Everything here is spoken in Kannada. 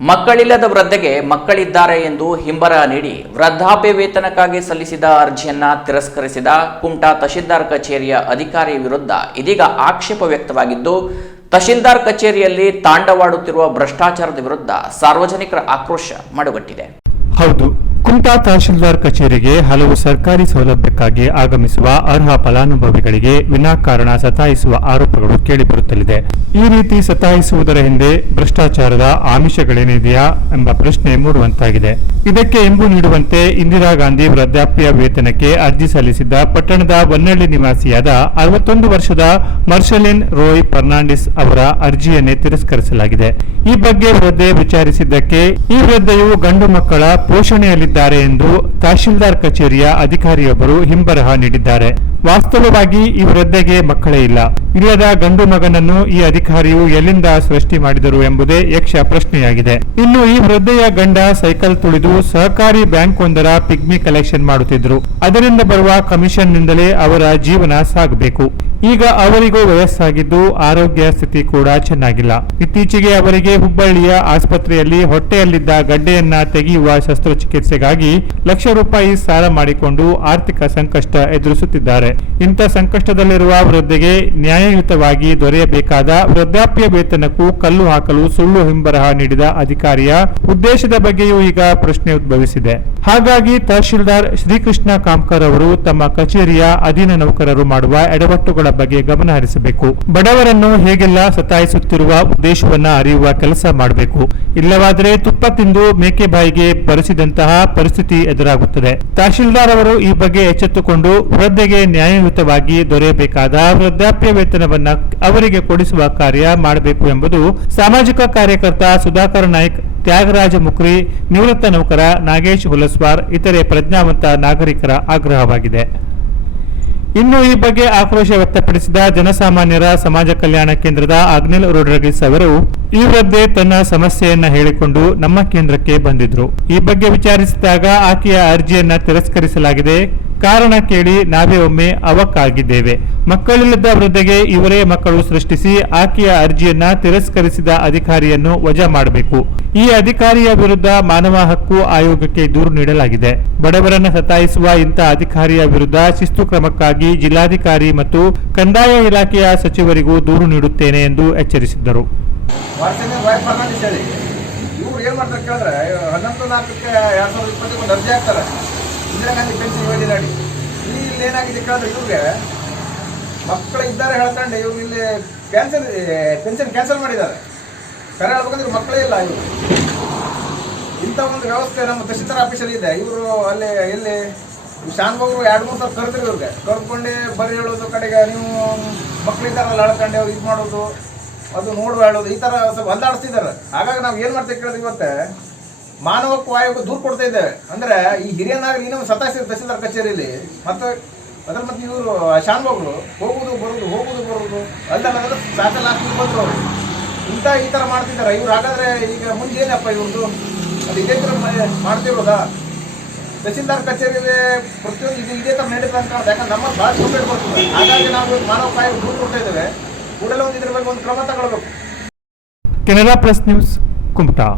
ಮಕ್ಕಳಿಲ್ಲದ ವೃದ್ಧೆಗೆ ಮಕ್ಕಳಿದ್ದಾರೆ ಎಂದು ಹಿಂಬರ ನೀಡಿ ವೃದ್ಧಾಪ್ಯ ವೇತನಕ್ಕಾಗಿ ಸಲ್ಲಿಸಿದ ಅರ್ಜಿಯನ್ನ ತಿರಸ್ಕರಿಸಿದ ಕುಮಟಾ ತಹಶೀಲ್ದಾರ್ ಕಚೇರಿಯ ಅಧಿಕಾರಿ ವಿರುದ್ಧ ಇದೀಗ ಆಕ್ಷೇಪ ವ್ಯಕ್ತವಾಗಿದ್ದು, ತಹಶೀಲ್ದಾರ್ ಕಚೇರಿಯಲ್ಲಿ ತಾಂಡವಾಡುತ್ತಿರುವ ಭ್ರಷ್ಟಾಚಾರದ ವಿರುದ್ಧ ಸಾರ್ವಜನಿಕರ ಆಕ್ರೋಶ ಮಡುಗಟ್ಟಿದೆ. ಹೌದು. ಕುಮಟಾ ತಹಶೀಲ್ದಾರ್ ಕಚೇರಿಗೆ ಹಲವು ಸರ್ಕಾರಿ ಸೌಲಭ್ಯಕ್ಕಾಗಿ ಆಗಮಿಸುವ ಅರ್ಹ ಫಲಾನುಭವಿಗಳಿಗೆ ವಿನಾಕಾರಣ ಸತಾಯಿಸುವ ಆರೋಪಗಳು ಕೇಳಿಬರುತ್ತಲಿದೆ. ಈ ರೀತಿ ಸತಾಯಿಸುವುದರ ಹಿಂದೆ ಭ್ರಷ್ಟಾಚಾರದ ಆಮಿಷಗಳೇನಿದೆಯಾ ಎಂಬ ಪ್ರಶ್ನೆ ಮೂಡುವಂತಾಗಿದೆ. ಇದಕ್ಕೆ ಎಂಬು ನೀಡುವಂತೆ ಇಂದಿರಾ ಗಾಂಧಿ ವೃದ್ಧಾಪ್ಯ ವೇತನಕ್ಕೆ ಅರ್ಜಿ ಸಲ್ಲಿಸಿದ್ದ ಪಟ್ಟಣದ ಬನ್ನಳ್ಳಿ ನಿವಾಸಿಯಾದ ಅರವತ್ತೊಂದು ವರ್ಷದ ಮರ್ಷಲಿನ್ ರೋಯ್ ಫರ್ನಾಂಡಿಸ್ ಅವರ ಅರ್ಜಿಯನ್ನೇ ತಿರಸ್ಕರಿಸಲಾಗಿದೆ. ಈ ಬಗ್ಗೆ ವೃದ್ಧೆ ವಿಚಾರಿಸಿದ್ದಕ್ಕೆ ಈ ವೃದ್ಧೆಯು ಗಂಡು ಮಕ್ಕಳ ಪೋಷಣೆಯಲ್ಲಿದ್ದಾರೆ ಎಂದು ತಹಶೀಲ್ದಾರ್ ಕಚೇರಿಯ ಅಧಿಕಾರಿಯೊಬ್ಬರು ಹಿಂಬರಹ ನೀಡಿದ್ದಾರೆ. ವಾಸ್ತವವಾಗಿ ಈ ವೃದ್ಧೆಗೆ ಮಕ್ಕಳೇ ಇಲ್ಲ. ಇಲ್ಲದ ಗಂಡು ಮಗನನ್ನು ಈ ಅಧಿಕಾರಿಯು ಎಲ್ಲಿಂದ ಸೃಷ್ಟಿ ಮಾಡಿದರು ಎಂಬುದೇ ಯಕ್ಷ ಪ್ರಶ್ನೆಯಾಗಿದೆ. ಇನ್ನು ಈ ವೃದ್ಧೆಯ ಗಂಡ ಸೈಕಲ್ ತುಳಿದು ಸಹಕಾರಿ ಬ್ಯಾಂಕ್ ಒಂದರ ಪಿಗ್ಮಿ ಕಲೆಕ್ಷನ್ ಮಾಡುತ್ತಿದ್ರು ಅದರಿಂದ ಬರುವ ಕಮಿಷನ್ ನಿಂದಲೇ ಅವರ ಜೀವನ ಸಾಗಬೇಕು. ಈಗ ಅವರಿಗೂ ವಯಸ್ಸಾಗಿದ್ದು ಆರೋಗ್ಯ ಸ್ಥಿತಿ ಕೂಡ ಚೆನ್ನಾಗಿಲ್ಲ. ಇತ್ತೀಚೆಗೆ ಅವರಿಗೆ ಹುಬ್ಬಳ್ಳಿಯ ಆಸ್ಪತ್ರೆಯಲ್ಲಿ ಹೊಟ್ಟೆಯಲ್ಲಿದ್ದ ಗಡ್ಡೆಯನ್ನ ತೆಗೆಯುವ ಶಸ್ತ್ರಚಿಕಿತ್ಸೆಗಾಗಿ ಲಕ್ಷ ರೂಪಾಯಿ ಸಾಲ ಮಾಡಿಕೊಂಡು ಆರ್ಥಿಕ ಸಂಕಷ್ಟ ಎದುರಿಸುತ್ತಿದ್ದಾರೆ. ಇಂಥ ಸಂಕಷ್ಟದಲ್ಲಿರುವ ವೃದ್ಧೆಗೆ ನ್ಯಾಯಯುತವಾಗಿ ದೊರೆಯಬೇಕಾದ ವೃದ್ಧಾಪ್ಯ ವೇತನಕ್ಕೂ ಕಲ್ಲು ಹಾಕಲು ಸುಳ್ಳು ಹಿಂಬರಹ ನೀಡಿದ ಅಧಿಕಾರಿಯ ಉದ್ದೇಶದ ಬಗ್ಗೆಯೂ ಈಗ ಪ್ರಶ್ನೆ ಉದ್ಭವಿಸಿದೆ. ಹಾಗಾಗಿ ತಹಶೀಲ್ದಾರ್ ಶ್ರೀಕೃಷ್ಣ ಕಾಮ್ಕರ್ ಅವರು ತಮ್ಮ ಕಚೇರಿಯ ಅಧೀನ ನೌಕರರು ಮಾಡುವ ಎಡವಟ್ಟುಗಳ ಬಗ್ಗೆ ಗಮನ ಹರಿಸಬೇಕು. ಬಡವರನ್ನು ಹೇಗೆಲ್ಲ ಸತಾಯಿಸುತ್ತಿರುವ ಉದ್ದೇಶವನ್ನ ಅರಿಯುವ ಕೆಲಸ ಮಾಡಬೇಕು. ಇಲ್ಲವಾದರೆ ತುಪ್ಪ ತಿಂದು ಮೇಕೆ ಬಾಯಿಗೆ ಬರೆಸಿದಂತಹ ಪರಿಸ್ಥಿತಿ ಎದುರಾಗುತ್ತದೆ. ತಹಶೀಲ್ದಾರ್ ಅವರು ಈ ಬಗ್ಗೆ ಎಚ್ಚೆತ್ತುಕೊಂಡು ವೃದ್ಧೆಗೆ ನ್ಯಾಯಯುತವಾಗಿ ದೊರೆಯಬೇಕಾದ ವೃದ್ಧಾಪ್ಯ ವೇತನವನ್ನ ಅವರಿಗೆ ಕೊಡಿಸುವ ಕಾರ್ಯ ಮಾಡಬೇಕು ಎಂಬುದು ಸಾಮಾಜಿಕ ಕಾರ್ಯಕರ್ತ ಸುಧಾಕರ್ ನಾಯ್ಕ್ ತ್ಯಾಗರಾಜ ಮುಕ್ರಿ, ನಿವೃತ್ತ ನೌಕರ ನಾಗೇಶ್ ಹುಲಸ್ವಾರ್, ಇತರೆ ಪ್ರಜ್ಞಾವಂತ ನಾಗರಿಕರ ಆಗ್ರಹವಾಗಿದೆ. ಇನ್ನು ಈ ಬಗ್ಗೆ ಆಕ್ರೋಶ ವ್ಯಕ್ತಪಡಿಸಿದ ಜನಸಾಮಾನ್ಯರ ಸಮಾಜ ಕಲ್ಯಾಣ ಕೇಂದ್ರದ ಅಗ್ನಿಲ್ ರೋಡ್ರಗಿಸ್ ಅವರು, ಈ ವೃದ್ಧೆ ತನ್ನ ಸಮಸ್ಯೆಯನ್ನ ಹೇಳಿಕೊಂಡು ನಮ್ಮ ಕೇಂದ್ರಕ್ಕೆ ಬಂದಿದ್ರು. ಈ ಬಗ್ಗೆ ವಿಚಾರಿಸಿದಾಗ ಆಕೆಯ ಅರ್ಜಿಯನ್ನ ತಿರಸ್ಕರಿಸಲಾಗಿದೆ. ಕಾರಣ ಕೇಳಿ ನಾವೇ ಒಮ್ಮೆ ಅವಕ್ಕಾಗಿದ್ದೇವೆ. ಮಕ್ಕಳಿಲ್ಲದ ವೃದ್ಧೆಗೆ ಇವರೇ ಮಕ್ಕಳು ಸೃಷ್ಟಿಸಿ ಆಕೆಯ ಅರ್ಜಿಯನ್ನ ತಿರಸ್ಕರಿಸಿದ ಅಧಿಕಾರಿಯನ್ನು ವಜಾ ಮಾಡಬೇಕು. ಈ ಅಧಿಕಾರಿಯ ವಿರುದ್ಧ ಮಾನವ ಹಕ್ಕು ಆಯೋಗಕ್ಕೆ ದೂರು ನೀಡಲಾಗಿದೆ. ಬಡವರನ್ನ ಸತಾಯಿಸುವ ಇಂಥ ಅಧಿಕಾರಿಯ ವಿರುದ್ಧ ಶಿಸ್ತು ಕ್ರಮಕ್ಕಾಗಿ ಜಿಲ್ಲಾಧಿಕಾರಿ ಮತ್ತು ಕಂದಾಯ ಇಲಾಖೆಯ ಸಚಿವರಿಗೂ ದೂರು ನೀಡುತ್ತೇನೆ ಎಂದು ಎಚ್ಚರಿಸಿದ್ದರು. ಹನ್ನೊಂದು ನಾಲ್ಕಕ್ಕೆ ಎರಡ್ ಸಾವಿರದ ಅರ್ಜಿ ಹಾಕ್ತಾರೆ. ಇಂದಿರಾ ಗಾಂಧಿ ಪೆನ್ಷನ್ ಯೋಜನೆ ಅಡಿ. ಇಲ್ಲಿ ಏನಾಗಿದೆ ಕೇಳಿದ್ರೆ ಇವ್ರಿಗೆ ಮಕ್ಕಳು ಇದ್ದಾರೆ ಹೇಳ್ಕೊಂಡು ಇವ್ರು ಇಲ್ಲಿ ಕ್ಯಾನ್ಸಲ್ ಪೆನ್ಷನ್ ಕ್ಯಾನ್ಸಲ್ ಮಾಡಿದ್ದಾರೆ. ಕರೆ ಹೇಳ್ಬೇಕಂದ್ರೆ ಮಕ್ಕಳೇ ಇಲ್ಲ ಇವರು. ಇಂಥ ಒಂದು ವ್ಯವಸ್ಥೆ ನಮ್ಮ ತಹಶೀಲ್ದಾರ್ ಆಫೀಸಲ್ಲಿ ಇದೆ. ಇವರು ಅಲ್ಲಿ ಎಲ್ಲಿ? ಶಾನ್ಭೋಗರು ಎರಡು ಮೂರು ಸಾವಿರ ಕರೆದ್ರಿ ಇವ್ರಿಗೆ. ಕರ್ಕೊಂಡು ಬರೀ ಹೇಳೋದು, ಕಡೆಗೆ ನೀವು ಮಕ್ಕಳಿದ್ದಾರಲ್ಲ ಹೇಳ್ಕೊಂಡು ಇದು ಮಾಡೋದು, ಅದು ನೋಡುವ ಹೇಳೋದು, ಈ ಥರ ಸ್ವಲ್ಪ ಹೊಂದಾಡಿಸ್ತಿದ್ದಾರೆ ಹಾಗಾಗಿ ನಾವು ಏನು ಮಾಡ್ತೀವಿ ಕೇಳಿದ್ರೆ ಇವತ್ತೆ ಮಾನವ ಆಯೋಗ ದೂರು ಕೊಡ್ತಾ ಇದ್ದೇವೆ ಅಂದ್ರೆ ಈ ಹಿರಿಯ ನಾಗರಿಕ ಇನ್ನೊಂದು ಸತಾಯಿಸಿದ ತಹಸೀಲ್ದಾರ್ ಕಚೇರಿಯಲ್ಲಿ ಮತ್ತೆ ಅದ್ರ ಮತ್ತೆ ಇವರು ಶಾನ್ಭೋಗರು ಹೋಗುದು ಬರುದು ಹೋಗುದು ಬರುದು ಅಲ್ಲ ಸಾಕಲ್ಲ ಹಾಕಿ ಬಂದ್ರು ಅವರು. ಇಂಥ ಈ ಥರ ಮಾಡ್ತಿದ್ದಾರೆ. ಇವ್ರು ಹಾಗಾದ್ರೆ ಈಗ ಮುಂದೆ ಏನಪ್ಪ ಇವ್ರದ್ದು ಅದು ಇದೇ ಥರ ಮಾಡ್ತಿರೋದಾ ತಹಸೀಲ್ದಾರ್ ಕಚೇರಿಯಲ್ಲಿ ಪ್ರತಿಯೊಂದು ಇದು ಇದೇ ಥರ ನಡೀತದೆ ಅಂತ ಯಾಕಂದ್ರೆ ನಮ್ಮಲ್ಲಿ ಭಾಳ ಕಂಪ್ಲೇಂಟ್ ಬರ್ತದೆ. ಹಾಗಾಗಿ ನಾವು ಮಾನವ ಕಾಯಿಲೆ ದೂರು ಕೊಡ್ತಾ ಇದ್ದೇವೆ. ಕೂಡಲೇ ಒಂದು ಇದ್ರ ಬಗ್ಗೆ ಒಂದು ಕ್ರಮ ತಗೊಳ್ಬೇಕು. Canara plus news Kumta.